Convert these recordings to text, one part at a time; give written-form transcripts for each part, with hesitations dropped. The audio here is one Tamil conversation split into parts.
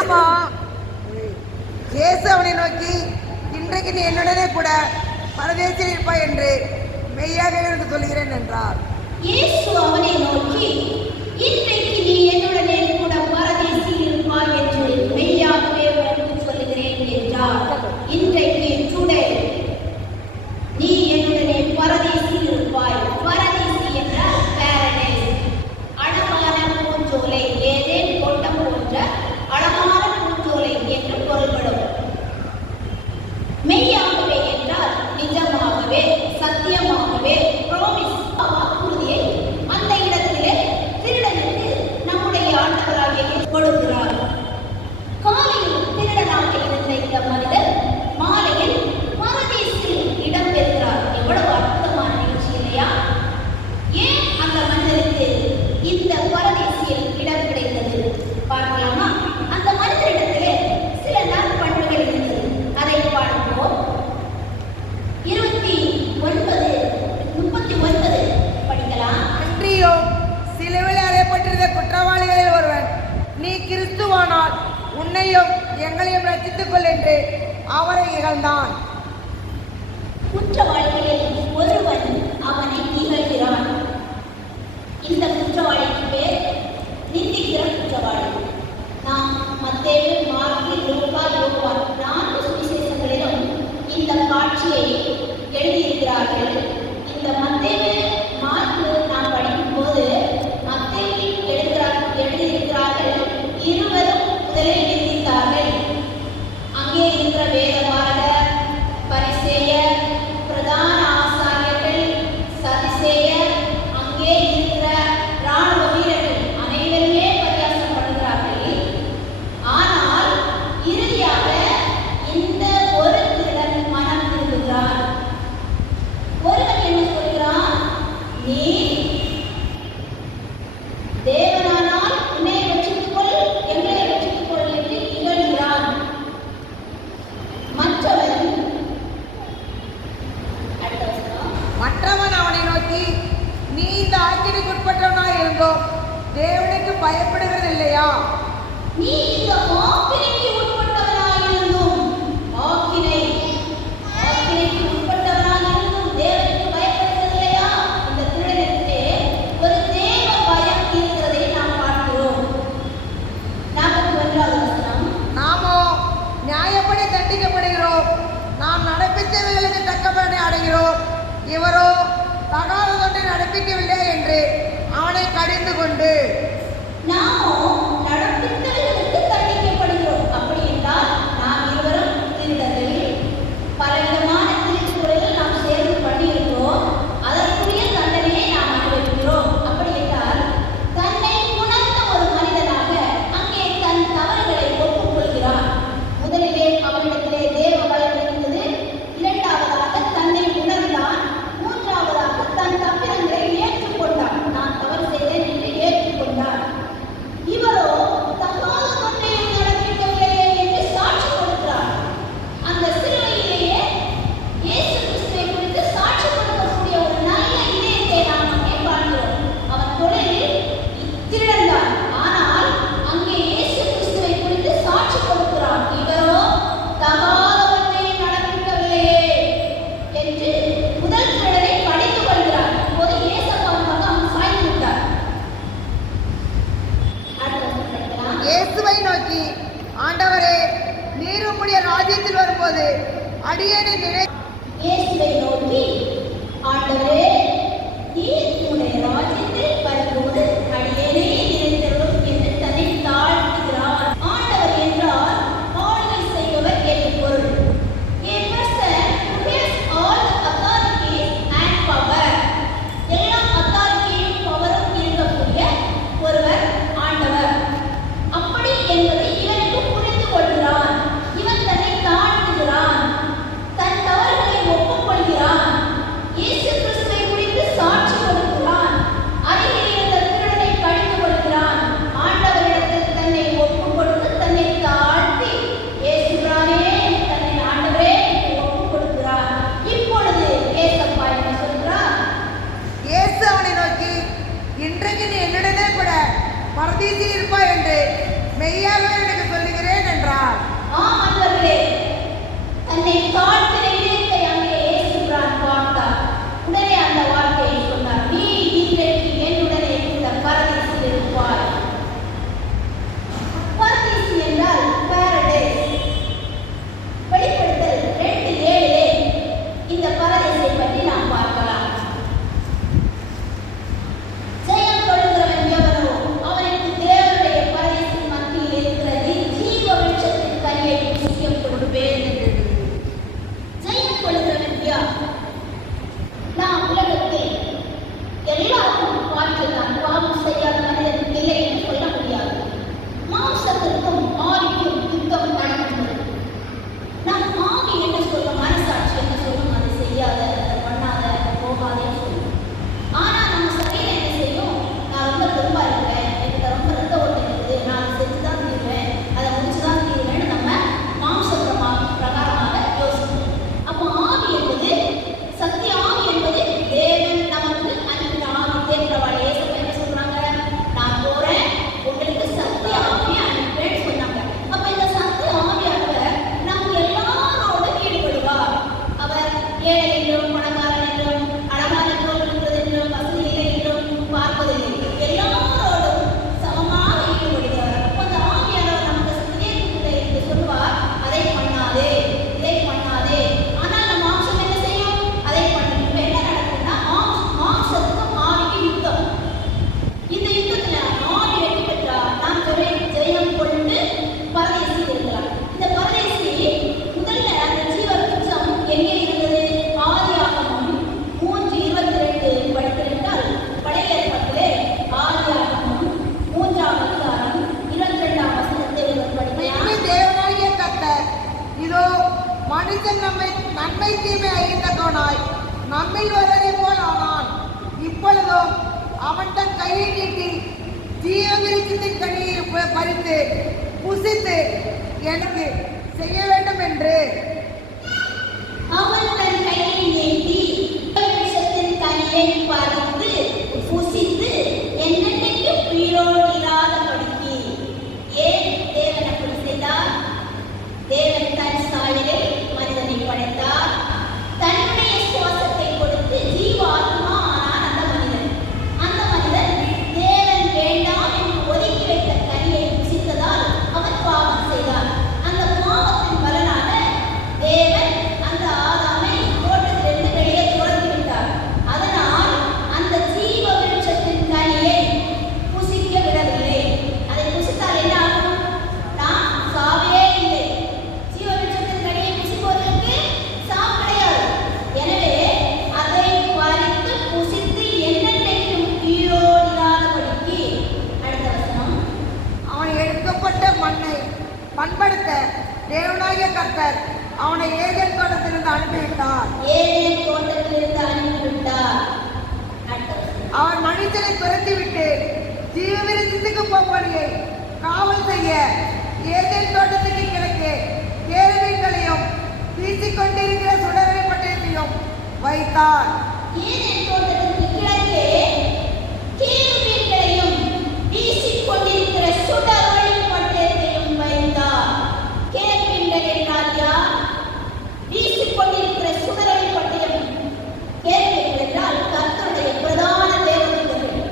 ஆமா. இயேசு அவனை நோக்கி, இன்றைக்கு நீ என்னுடனே கூட பரதேசில் இருப்பாய் என்று மெய்யாகவே எனக்கு சொல்கிறேன் என்றார். இயேசு அவனை நோக்கி, இன்றைக்கு நீ என்னுடனே கூட பரதேசில் இருப்பாய் என்று மெய்யாகவே உனக்கு சொல்கிறேன் என்றார். இன்றைக்கு டுடே நீ என்னுடனே பரதேசில் இருப்பாய். பரதேசி என்றால் பாரடைஸ், அழகான பூஞ்சோலை, ஏதேன் தோட்டம் போன்ற அழகான பூஞ்சோலை என்று பொருள்படும். மெய்யாகவே என்றால் நிஜமாகவே, சத்தியமாகவே, ப்ராமிஸ், வாக்குறுதியை அந்த இடத்திலே திருடனுக்கு நம்முடைய ஆண்டவராகிய கொடுக்கிறார். காலையில் திருடனாக இருந்த இந்த மனிதர் மாலையில் பரதேசில் இடம் பெறுகிறார். எவ்வளவு அற்புதமான நிகழ்ச்சி இல்லையா? ஏன் அந்த மனிதருக்கு இந்த பரதேசியில் இடம் கிடைத்தது பார்க்கலாமா? அந்த மனிதரிடத்திலே சில நற்பண்புகள் இருந்தது. அதை பார்ப்போம். 39 படிக்கலாம். அன்றியோ சிலுவையில் அறையப்பட்டிருந்த குற்றவாளிகளில் ஒருவன், நீ கிறிஸ்துவானால் உன்னையும் எங்களையும் ரட்சித்துக் கொள் என்று அவரை இகழ்ந்தான். குற்றவாளிகளில் ஒருவன் அவனை இகழ்கிறான். இந்த குற்றவாளிக்கு பேர் நிந்திக்கிற குற்றவாளி. நாம் மத்தேயு, மார்க்கு, லூக்கா, யோவான் 4 சுவிசேஷங்களிலும் இந்த காட்சியை எழுதியிருக்கிறார்கள். இந்த மத்தேயு, மார்க்கு நாம் படிக்கும்போது மத்தேயு எழுதியிருக்கிறார்கள், இருவரும் முதலில் நிந்தித்தார்கள். அங்கே இருக்கிற வேதபாரகர், பரிசேயர், பிரதான ஆசாரியர்கள், சதுசேயர், அங்கே இருக்கிற ராணுவ வீரர்கள் அனைவருமே பரியாசப்படுகிறார்கள். ஆனால் இறுதியாக இந்த ஒரு திருடன் மனம் திரும்புகிறார். ஒருவன் என்ன சொல்கிறான்? நீ தேவனானால் உன்னை ரட்சித்துக் கொள், எங்களை ரட்சித்துக் கொள் என்று இகழ்கிறான். மற்றவன் அவனை நோக்கி, நீ இந்த ஆக்கினைக்குட்பட்டவனாய் இருந்தோம் தேவனுக்கு பயப்படுகிறது இல்லையா? நீ இந்த ஆக்கினைக்கு உட்பட்டவனாயிருந்தும் ஆக்கினைக்கு உட்பட்டவனாயிருந்தும் தேவனுக்கு பயப்படுகிறதில்லையா? இந்த திருடனிடத்திலே ஒரு தேவ பயம் இருக்கிறதை நாம் பார்க்கிறோம். 41வது வசனம். நாமோ நியாயப்படி தண்டிக்கப்படுகிறோம், நாம் நடப்பித்தவைகளுக்கு தக்க பலனை அடைகிறோம். இவரோ தகாத ஒன்றை நடப்பிக்கவில்லை என்று அவனை கடிந்து கொண்டு, நாமோ நடப்பித்தவர்களுக்கு தண்டிக்கப்படுகிறோம். அப்படி என்றால் நாம் இருவரும் திருடர்கள், பலவிதமான திருக்குறளில் நாம் சேர்ந்து பண்ணியிருக்கிறோம். அதற்குரிய தண்டனையை நாம் அனுபவிக்கிறோம். அப்படி என்றால் தன்னை உணர்ந்த ஒரு மனிதனாக அங்கே தன் தவறுகளை ஒப்புக்கொள்கிறான். முதலிலே அவனிடத்திலே தேவ பயம் இருந்தது. இரண்டாவதாக தன்னை உணர்ந்தான். மூன்றாவதாக தன் தப்பிதங்களை ஏற்றுக்கொண்டான். நான் தவறு செய்தேன் என்று ஏற்றுக்கொண்டான். இவரோ தகாத ஒன்றையும் நடப்பிக்கவில்லையே என்று சாட்சி கொடுக்கிறார். அந்த சிலுவையிலேயே இயேசு கிறிஸ்துவை குறித்து சாட்சி கொடுக்கக்கூடிய ஒரு நல்ல இதயத்தை நாம் அங்கே பார்க்கிறோம். அவன் தொழிலில் திருடந்தான், ஆனால் அங்கே இயேசு கிறிஸ்துவை குறித்து சாட்சி கொடுக்கிறான். இவரோ தகாத ஒன்றையும் நடப்பிக்கவில்லையே என்று முதல் திருடனை கடிந்து கொள்கிறார். இப்போது இயேசுவுக்காக அவன் சாய்ந்து விட்டார். இயேசுவை நோக்கி, ஆண்டவரே, நீர் உம்முடைய ராஜ்யத்தில் வரும்போது அடியேனை இயேசுவை நோக்கி, ஆண்டவரே, நீர் உம்முடைய ராஜ்யத்தில் வரும்போது அடியேனை நினைத்தருளும் என்று தன்னை தாழ்த்துகிறார். ஆண்டவர் என்றால் ஆளுகை செய்பவர் என்று பொருள். A person who has all the authority and power. எல்லா அத்தாரிட்டியும் பவரும் இருக்கக்கூடிய ஒருவர் ஆண்டவர். அப்படி என்பதை இவனுக்கு புரிந்து கொள்கிறான். இவன் தன்னை தாழ்த்துகிறான், தன் தவறுகளை ஒப்புக்கொள்கிறான். இயேசு கிறிஸ்துவை அவன் தன் கையை நீட்டி ஜீவ விருட்சத்தின் கனியை பறித்து புசித்து எனக்கு செய்ய வேண்டும் என்று அவன் தன் கையை நீட்டி விருட்சத்தின் கனியை பறித்து புசித்து என்னென்னைக்கும் உயிரோடு இராதபடிக்கு. ஏன் தேவன் அப்படி செய்தார்? தேவன் தன் சாயலில் மனிதனை படைத்தார். தன்னுடைய சுவாசத்தை கொடுத்து ஜீவ ஆத்மா ஆனான் அந்த மனிதன். அந்த மனிதன் தேவன் வேண்டாம் என்று ஒதுக்கி வைத்த கனியை புசித்ததால் அவன் பாவம் செய்தார். அந்த பாவத்தின் பலனாக தேவன் அந்த ஆதாமை தோட்டத்திலிருந்து வெளியே துரத்தி விட்டார். அதனால் அந்த ஜீவ விருட்சத்தின் கனியை புசிக்க விடவில்லை. அதை புசித்தால் என்ன ஆகும்? நாம் சாவே இல்லை. ஜீவ விருட்சத்தின் கனியை புசிப்பவர்களுக்கு சாவு கிடையாது. எனவே அதை பறித்து புசித்து என்னென்னைக்கும் உயிரோடு இராதபடிக்கு. அடுத்த வசனம். அவன் எடுக்கப்பட்ட மண்ணை பண்படுத்த தேவனாகிய கர்த்தர் அவனை ஏதேன் தோட்டத்திலிருந்து அனுப்பிவிட்டார். ஏதேன் தோட்டத்திலிருந்து அனுப்பிவிட்டார். அடுத்த வசனம். அவன் மனிதனை துரத்திவிட்டு ஜீவவிருட்சத்துக்கு போம்படியை காவல் செய்ய ஏதேன் தோட்டத்துக்கு கிழக்கே கேருபீன்களையும் வீசிக்கொண்டிருக்கிற சுடரை பட்டயத்தையும் வைத்தார். ஏதேன் தோட்டத்திற்கு கிழக்கே கேருபீன்களையும் வீசிக்கொண்டிருக்கிற சுடரொளி பட்டயத்தையும் வைத்தார். கேருபீன்கள் என்றால் யார்? வீசிக்கொண்டிருக்கிற சுடரொளி பட்டயம். கேருபீன்கள் என்றால் கர்த்தருடைய பிரதான தேவதூதர்கள்.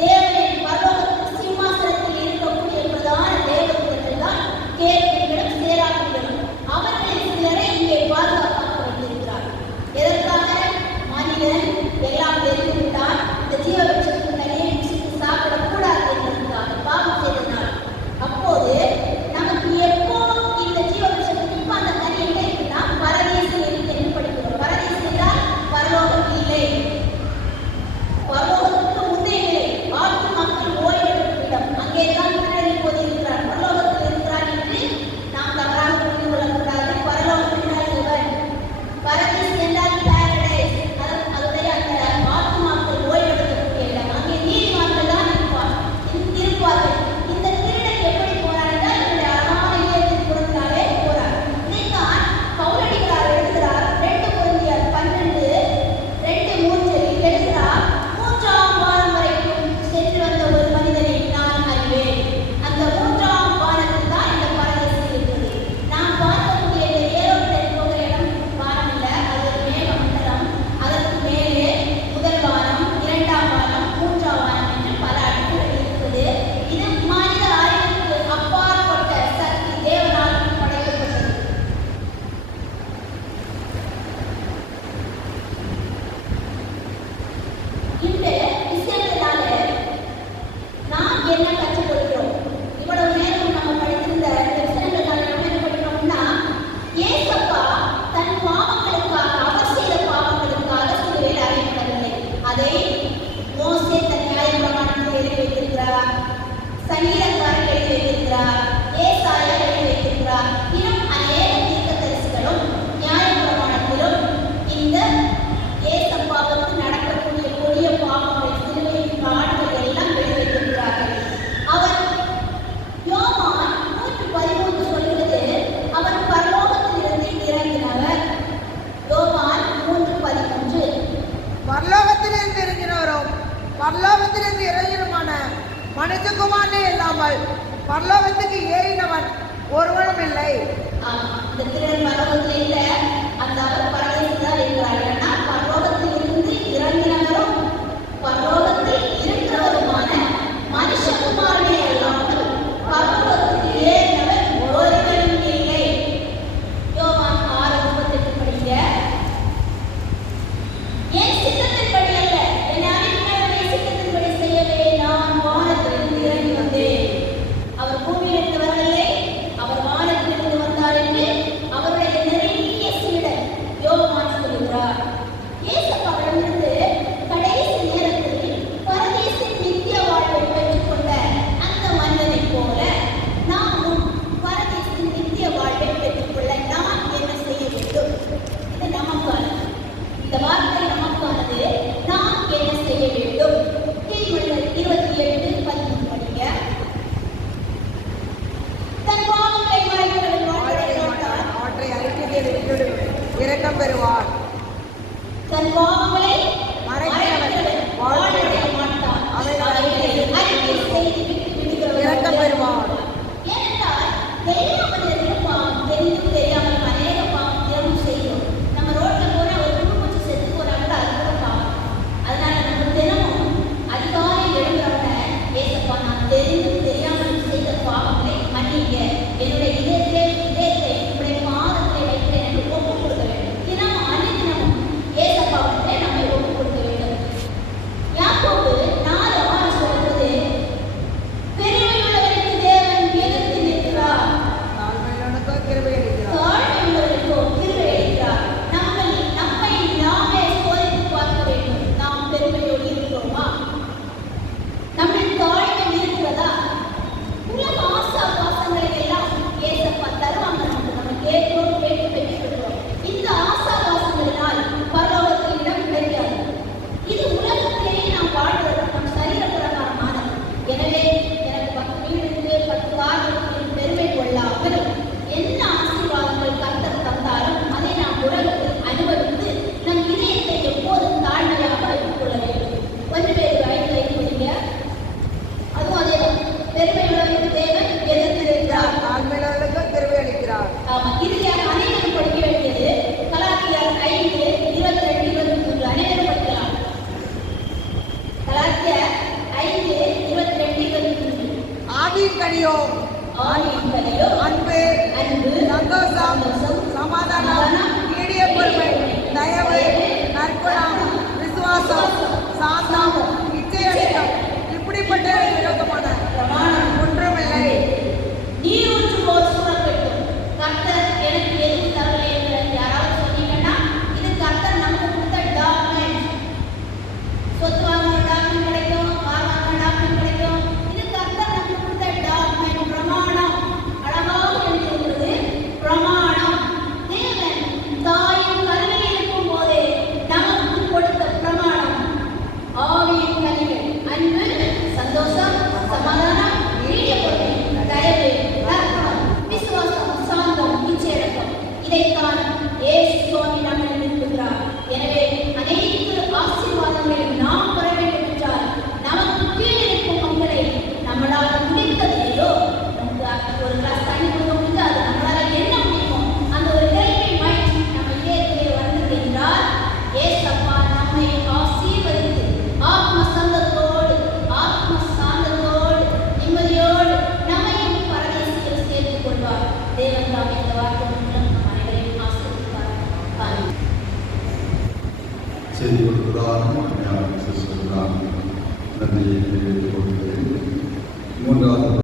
தேவனின் பரலோகத்தில் சிம்மாசனத்தில் இருக்கக்கூடிய பிரதான தேவதூதர்கள் தான் கேருபீன்களும் சேராபீன்களும். அவர்களில் சிலரை இங்கே பாதுகாப்பாக வைத்திருக்கிறார். எதற்காக? மனிதன் எல்லாம் தெரிந்துவிட்டால் இந்த ஜீவ விருட்சத்தின் கனியை புசித்து சாப்பிடக்கூடாது என்பதற்காக, பாவம் செய்தனால். அப்போது நமக்கு எப்போ இந்த ஜீவ விருட்சத்துக்கு இப்ப அந்த கனி எங்க இருக்குன்னா பரதீசில் இருக்கு என்று படிக்கிறோம். பரதீஸ் என்றால் பரலோகம் இல்லை. பரலோகத்துக்கு முந்தைய நிலை. ஆட்டு மக்கள் ஓய்வெடுக்கும் இடம். அங்கேதான் பின்னாடி இப்போது இருக்கிறார். பரலோகத்தில் இருக்கிறார் என்று நாம் தவறாக புரிந்து கொள்ளக்கூடாது. பரலோகம் என்றால் இவன். பரதீஸ் என்றால் பாரடைஸ். அதனுடைய அந்த ஆத்துமாக்கள் ஓய்வெடுக்கக்கூடிய இடம். அங்கே நீதிமான்கள் தான் இருப்பார்கள். இந்த திருடன் எப்படி போறார் என்றால் இவருடைய அழகான இதயத்தின் புறத்தினாலே போறார். இதைத்தான் பவுலடிகளார் எழுதுகிறார். 2 கொரிந்தியர் 12:2-3 எழுதுகிறார். 3ஆம் வானம் வரைக்கும் சென்று வந்த ஒரு மனிதனை நான் அறிவேன். அந்த 3ஆம் வானத்தில் தான் இந்த பரதீஸ் இருக்கிறது. நாம் பார்க்கக்கூடிய இந்த ஏரோப்ளேன் போகிற இடம் வானம் இல்லை, அது ஒரு மேகமண்டலம். அதற்கு மேலே முதல் வானம், 2ஆம் வானம், 3ஆம் வானம் என்று பல அடுக்குகள் இருக்குது. இது மனித அறிவுக்கு அப்பாற்பட்ட சக்தி தேவனால் படைக்கப்பட்டது. இந்த விஷயத்தினால நாம் என்ன கற்றுக்கொள்கிறோம்? இவ்வளவு நேரம் நம்ம படித்திருந்த இந்த விஷயங்களால நம்ம என்ன படிக்கிறோம்னா, ஏசப்பா தன் பாவங்களுக்காக, அவர் செய்த பாவங்களுக்காக சிலுவையில் அறையப்படவில்லை. அதை மோசே தன் நியாயப்பிரமாணத்தில் எழுதி வைத்திருக்கிறார். சங்கீதக்காரர் எழுதி வைத்திருக்கிறார். ஏசாயா எழுதி வைத்திருக்கிறார். இன்னும் அநேக தீர்க்கதரிசிகளும் நியாயப்பிரமாணத்திலும் இந்த ஏசப்பாவுக்கு நடக்கக்கூடிய கொடிய பாவங்கள், சிலுவையின் பாடுகள் எல்லாம் எழுதி வைத்திருக்கிறார்கள். அவர் யோவான் 3:13 சொல்கிறது, அவர் பரலோகத்திலிருந்து இறங்கினவர். யோவான் 3:13. பரலோகத்திலிருந்து இறங்கினவரும் பரலோகத்திலிருந்து இறங்கினுமான மனுஷகுமாரனே இல்லாமல் பரலோகத்துக்கு ஏறினவன் ஒருவனும் இல்லை. இந்த திருடன் பரலோகத்தில் இல்லை, அந்த அவர் பரதீசில் தான் இருக்கிறார். ஏன்னா பரலோகத்தில் இருந்து இறங்கினவரும் பரலோகத்தில் இருக்கிறவருமான மனுஷகுமாரனே அல்லாமல் பரலோகத்தில் ஏறினவர் ஒருவனும் இல்லை. யோவான் 6:38 படிங்க. என் சித்தத்தின்படி அல்ல, என்னை அனுப்பினவருடைய சித்தத்தின்படி செய்யவே நான் வானத்திலிருந்து இறங்கி வந்தேன். அவர் பூமியிலிருந்து வரவில்லை, அவர் வானத்திலிருந்து வந்தார் என்று அவருடைய நெருங்கிய இரக்கம் பெறுவார். தன் பாவங்களை மறைக்கிறவன் வாழ்வடைய மாட்டான். அவைகளை அறிக்கை செய்து விட்டு விடுகிறவன் இரக்கம் பெறுவார். ஏனென்றால் தெரியாமல் இருப்பான், தெரிந்தும் தெரியாமல் அநேக பாவம் தினமும் செய்யும். நம்ம ரோட்ல போற ஒரு குண்டு பூச்சி செத்து போனா கூட அது கூட பாவம். அதனால நம்ம தினமும் அதிகாலை எழுகிறவன ஏசப்பா நான் தெரிந்தும் தெரியாமல் செய்த பாவங்களை மன்னிங்க, என்னுடைய இதயத்தை உங்களுடைய பாதத்தை வைக்கிறேன் என்று ஒப்புக் கொடுக்க வேண்டும். தினமும் அனுதினமும் ஏசப்பாவிடத்திலே நம்மை ஒப்புக் கொடுக்க வேண்டும். யாக்கோபு 4:6 சொல்வது, பெருமையுள்ளவருக்கு தேவன் எதிர்த்து நிற்கிறார், தாழ்மையுள்ளவனுக்கோ கிருபை அளிக்கிறார். தாழ்மையுள்ளவருக்கோ கிருபை அளிக்கிறார். நம்மை நாமே சோதித்து பார்க்க வேண்டும். நாம் பெருமையோடு இருக்கிறோமா? நம்மில் தாழ்மை இருக்கிறதா? உலக ஆசா பாசங்களை எல்லாம் ஏசப்பா தருவாங்க. நம்ம கேட்கிறோம், கேட்டு பெற்றுக்கிறோம். இந்த ஆசா பாசங்களினால் பரலோகத்தில் இடம் கிடைக்காது. இது உலகத்திலேயே நாம் வாழ்வது நம் சரீர பிரகாரமானது. எனவே எனக்கு 10 வீடு இருக்கு, 10 கார் இருக்கு, பெருமை கொள்ளாமல் என்ன ஆசீர்வாதங்கள் கர்த்தர் தந்தாலும் அதை நாம் உலகத்தில் அனுபவித்து நம் இதயத்தை எப்போதும் தாழ்மையாக வைத்துக் கொள்ள வேண்டும். 1 பேர் 5 வைக்கிறீங்க. அதுவும் அதே பெருமையுள்ளவருக்கு தேவன் எதிர்த்திருக்கிறார். தாழ்மையுள்ளவனுக்கோ கிருபை அளிக்கிறார். ஆமா, இறுதியாக அனைவரும் படிக்க வேண்டியது கலாத்தியர் 5:22-23. அனைவரும் படிக்கலாம். கலாத்தியர் 5:22-23. ஆவியின் கனியோ ஆவியின் கனியோ அன்பு, சந்தோஷம், சமாதானம், நீடிய பொறுமை, தயவு, நற்குணம், விசுவாசம், சாந்தம், இச்சையடக்கம், இப்படிப்பட்ட விரோதமான பிரமாணம்